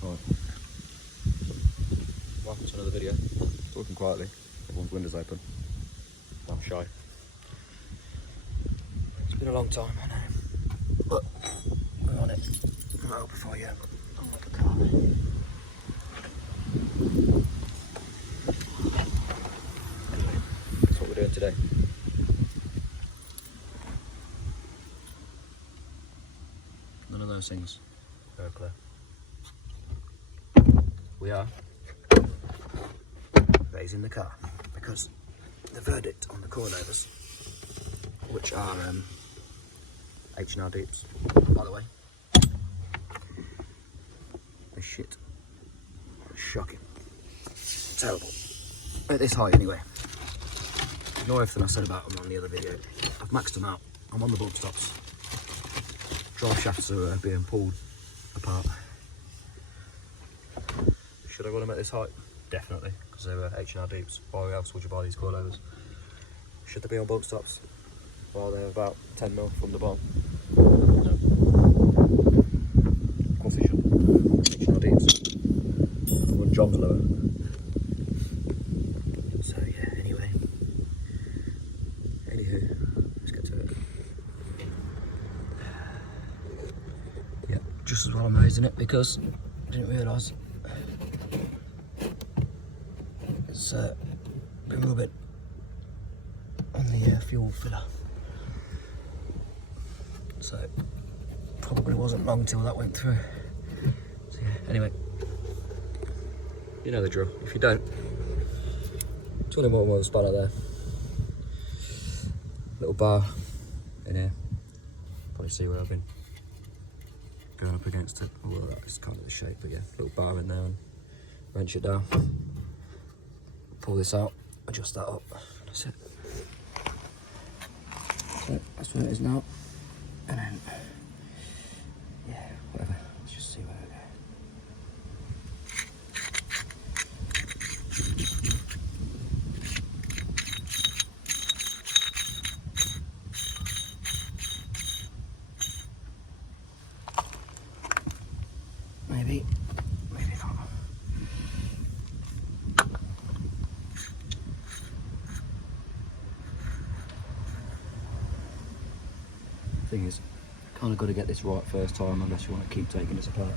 Right. Welcome to another video. Talking quietly. Everyone's windows open. I'm shy. It's been a long time, I know. But we're on it. Right before you unlock the car. Anyway, that's what we're doing today. None of those things are clear. We are raising the car because the verdict on the coilovers, which are H&R Deeps, by the way, they're shit. Shocking. Terrible. At this height anyway. Ignore everything I said about them on the other video. I've maxed them out. I'm on the bump stops. Drive shafts are being pulled apart. Should I run them at this height? Definitely, because they were H&R Deeps. Why else would you buy these coilovers? Should they be on bump stops? While they're about 10 mil from the bottom? No. Of course they should. H&R Deeps. Run John's lower. So yeah, anyway. Anywho, let's get to it. Yeah, just as well I'm raising it because I didn't realise it's been rubbing on the fuel filler. So probably wasn't long till that went through. So yeah, anyway, you know the drill. If you don't, 20 more with a spanner there. Little bar in here. Probably see where I've been going up against it. Well, that's kind of the shape, but yeah, little bar in there and wrench it down. Pull this out, adjust that up. That's it. So that's where it is now. And then, yeah, whatever. Let's just see where we go. Maybe not. Thing is, kind of got to get this right first time unless you want to keep taking this apart.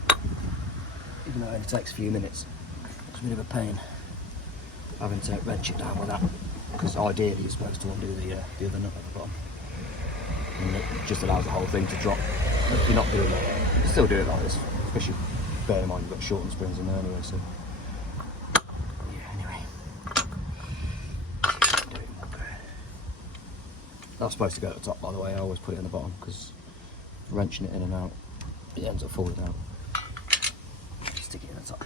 Even though it only takes a few minutes, it's a bit of a pain having to wrench it down with that, because ideally you're supposed to undo the other nut at the bottom, and it just allows the whole thing to drop. But if you're not doing that, you can still do it like this, especially bear in mind you've got shortened springs in there anyway. So yeah, anyway, that's supposed to go at the top, by the way. I always put it in the bottom because wrenching it in and out, it ends up falling out. Stick it in the top.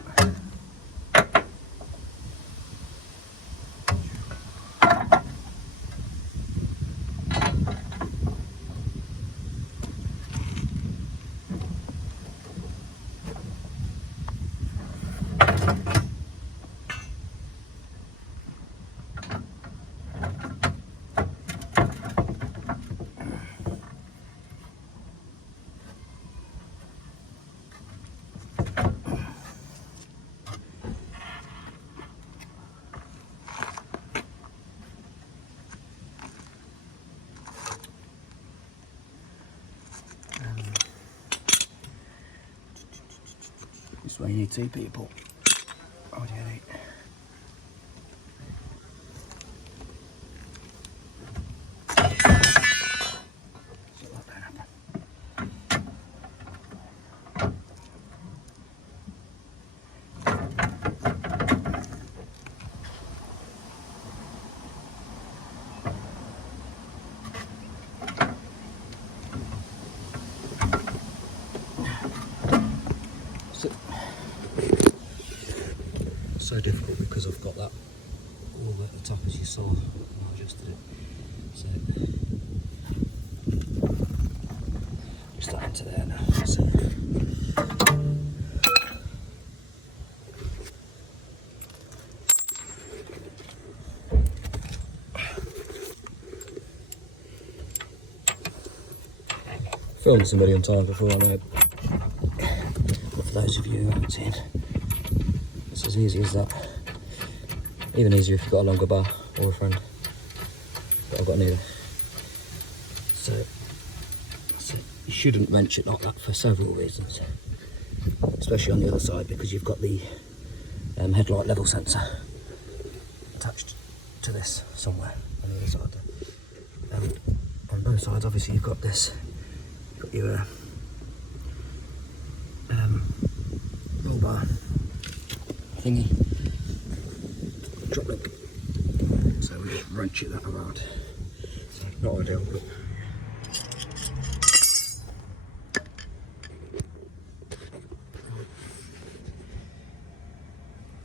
This way you need two people. Audi A3. So difficult because I've got that all at the top, as you saw when I adjusted it. So just that into there now. So filmed this a million times before, I know. those of you who haven't seen. It's as easy as that. Even easier if you've got a longer bar or a friend. But I've got neither. So you shouldn't wrench it like that for several reasons. Especially on the other side, because you've got the headlight level sensor attached to this somewhere on the other side. On both sides, obviously, you've got this. You've got your roll bar thingy, drop link. So we just wrench it that around. So not ideal, but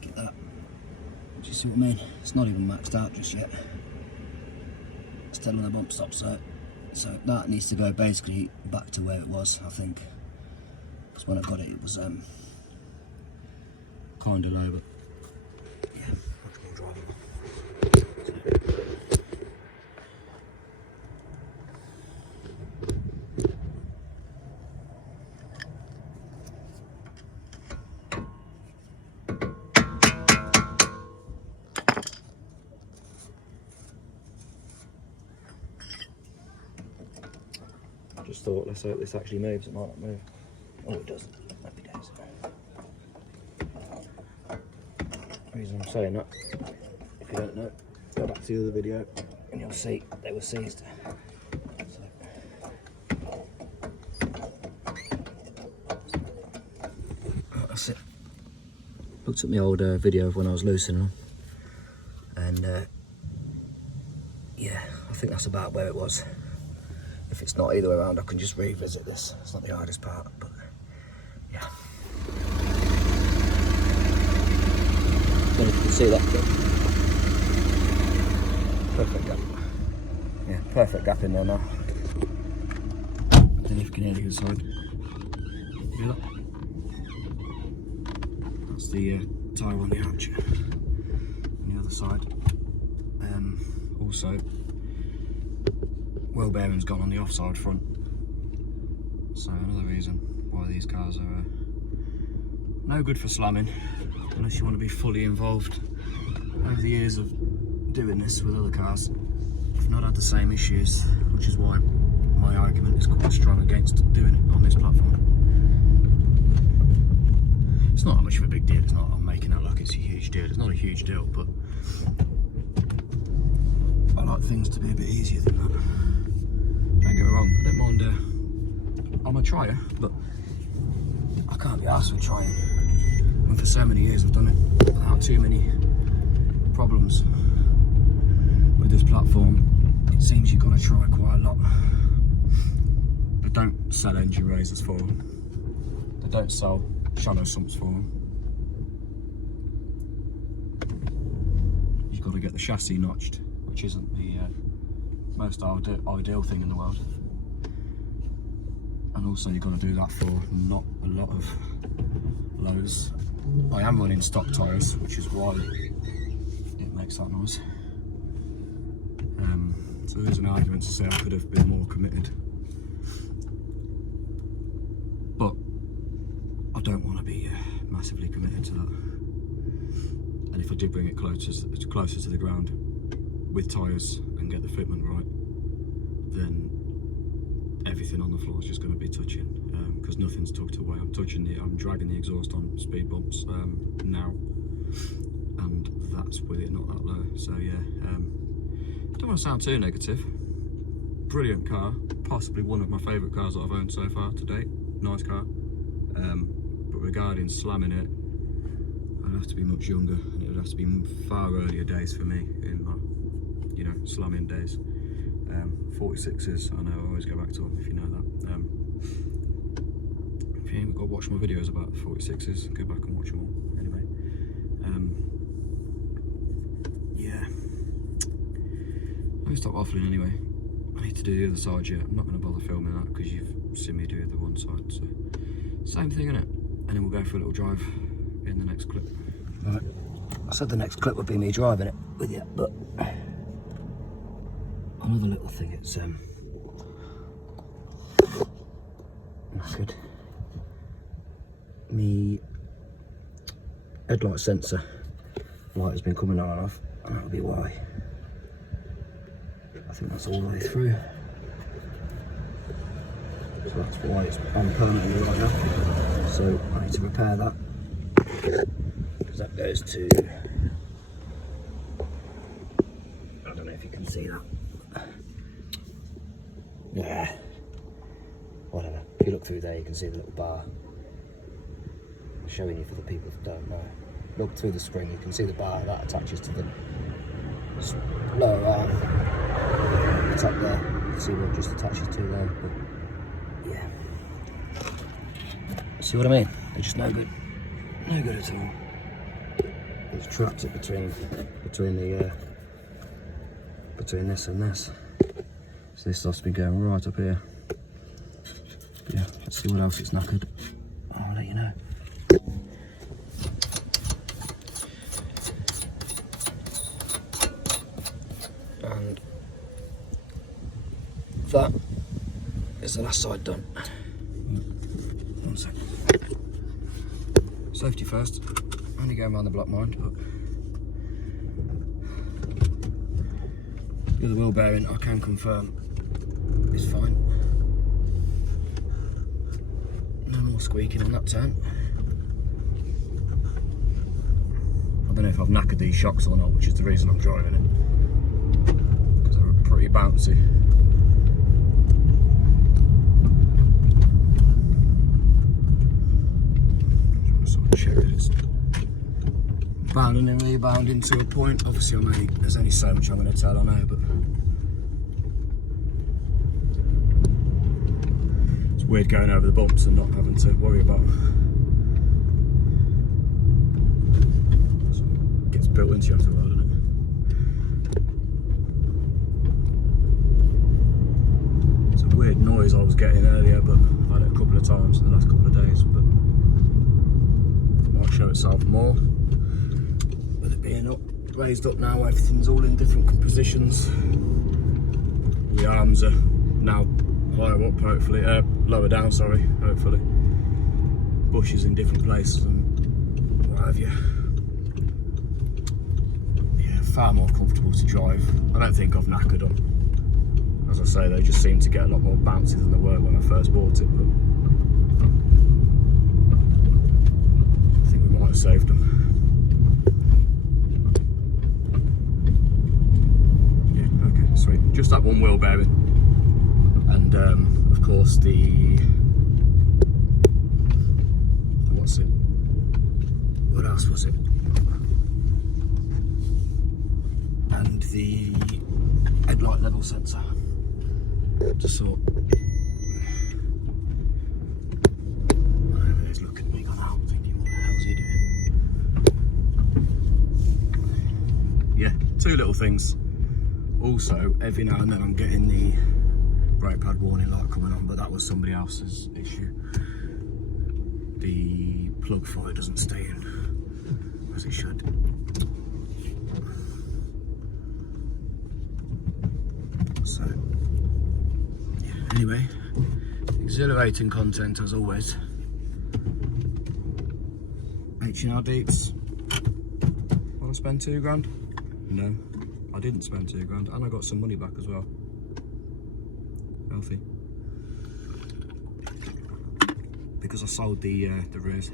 get that. Do you see what I mean? It's not even maxed out just yet. It's still on the bump stop, so that needs to go basically back to where it was, I think. Because when I got it, it was kind of low, but yeah, much more drivable. I just thought, let's hope this actually moves. It might not move. Oh, it does. Happy days. The reason I'm saying that, if you don't know, go back to the other video and you'll see they were seized. So. That's it. Looked at my old video of when I was loosening them, and yeah, I think that's about where it was. If it's not either way around, I can just revisit this. It's not the hardest part, but yeah. Don't know if you can see that, but perfect gap. Yeah, perfect gap in there now. I don't know if you can hear the other side. Hear that? That's the tyre on the arch. On the other side. Also, wheel bearing's gone on the offside front. So another reason why these cars are no good for slamming, unless you want to be fully involved. Over the years of doing this with other cars, I've not had the same issues, which is why my argument is quite strong against doing it on this platform. It's not that much of a big deal. It's not, I'm making out like it's a huge deal. It's not a huge deal, but I like things to be a bit easier than that. Don't get me wrong, I don't mind, I'm a tryer, but I can't be arsed with trying. And for so many years I've done it without too many problems. With this platform, it seems you've got to try quite a lot. They don't sell engine raisers for them. They don't sell shallow sumps for them. You've got to get the chassis notched, which isn't the most ideal thing in the world. And also you've got to do that for not a lot of lows. I am running stock tyres, which is why it makes that noise. So there's an argument to say I could have been more committed. But I don't want to be massively committed to that. And if I did bring it closer to the ground with tyres and get the fitment right, then everything on the floor is just going to be touching, because nothing's tucked away. I'm dragging the exhaust on speed bumps now, and that's with it not that low. So yeah, don't want to sound too negative. Brilliant car, possibly one of my favourite cars that I've owned so far to date. Nice car, but regarding slamming it, I'd have to be much younger, and it would have to be far earlier days for me in my, slamming days. 46s, I know I always go back to them, if you know that. If you ain't got to watch my videos about 46s, go back and watch them all. Anyway, yeah. Let me stop waffling anyway. I need to do the other side yet. I'm not going to bother filming that because you've seen me do the one side. So, same thing, innit? And then we'll go for a little drive in the next clip. Right. I said the next clip would be me driving it with you, but another little thing, it's that's good. My me headlight sensor light has been coming on and off, and that'll be why. I think that's all the way through. So that's why it's on permanently right now. So I need to repair that, because that goes to, I don't know if you can see that. Yeah, whatever. If you look through there, you can see the little bar. I'm showing you for the people that don't know. Look through the spring, you can see the bar that attaches to the lower arm. It's up there. You can see what it just attaches to there. But yeah, see what I mean? They're just no good. No good at all. It's trapped it between this and this. So this stuff's been going right up here. But yeah, let's see what else it's knackered. I'll let you know. And that is the last side done. 1 second. Safety first. Only going around the block, mind, but the other wheel bearing I can confirm is fine. No more squeaking on that turn. I don't know if I've knackered these shocks or not, which is the reason I'm driving it, because they're pretty bouncy. Just want to sort of check that it's bounding and rebounding to a point. Obviously there's only so much I'm going to tell, I know, but it's weird going over the bumps and not having to worry about them. It gets built into you after a while, doesn't it? It's a weird noise I was getting earlier, but I've had it a couple of times in the last couple of days, but it might show itself more. With it being up, raised up now, everything's all in different positions. The arms are now higher up, hopefully, lower down, sorry, hopefully. Bushes in different places and what have you. Yeah, far more comfortable to drive. I don't think I've knackered them. As I say, they just seem to get a lot more bouncy than they were when I first bought it, but I think we might have saved them. Sweet. Just that one wheel bearing, and of course what else was it? And the headlight level sensor to sort. Whatever it is, look at me, gone out thinking, what the hell's he doing? Yeah, 2 little things. Also, every now and then I'm getting the brake pad warning light coming on, but that was somebody else's issue. The plug for it doesn't stay in as it should. So, yeah, anyway, exhilarating content as always. H&R Deeps. Want to spend £2 grand? No. I didn't spend £2 grand, and I got some money back as well. Healthy. Because I sold the rears.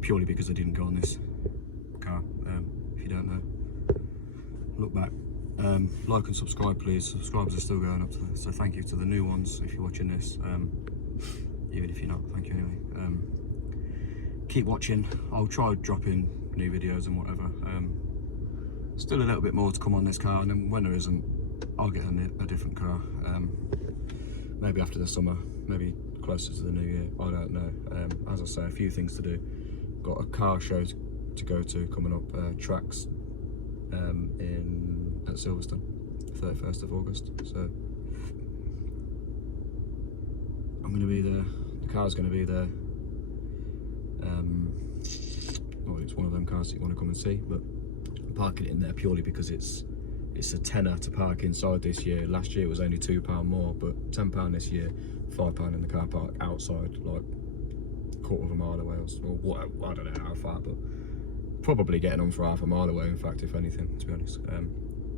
Purely because I didn't go on this car. If you don't know, look back. Like and subscribe, please. Subscribers are still going up, so thank you to the new ones if you're watching this. Even if you're not, thank you anyway. Keep watching. I'll try dropping new videos and whatever. Still a little bit more to come on this car, and then when there isn't, I'll get a different car. Maybe after the summer, maybe closer to the new year, I don't know. As I say, a few things to do. Got a car show to go to coming up, Tracks at Silverstone, 31st of August. So I'm going to be there, the car's going to be there. Well, it's one of them cars that you want to come and see, but I'm parking it in there purely because it's it's a tenner to park inside this year. Last year it was only £2 more, but £10 this year, £5 in the car park outside, like quarter of a mile away, or what, I don't know how far, but probably getting on for half a mile away, in fact, if anything, to be honest,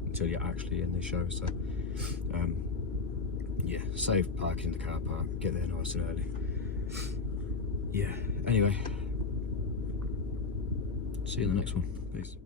until you're actually in the show. So yeah, save parking the car park, get there nice and early. Yeah, anyway, see you in the next one. Peace.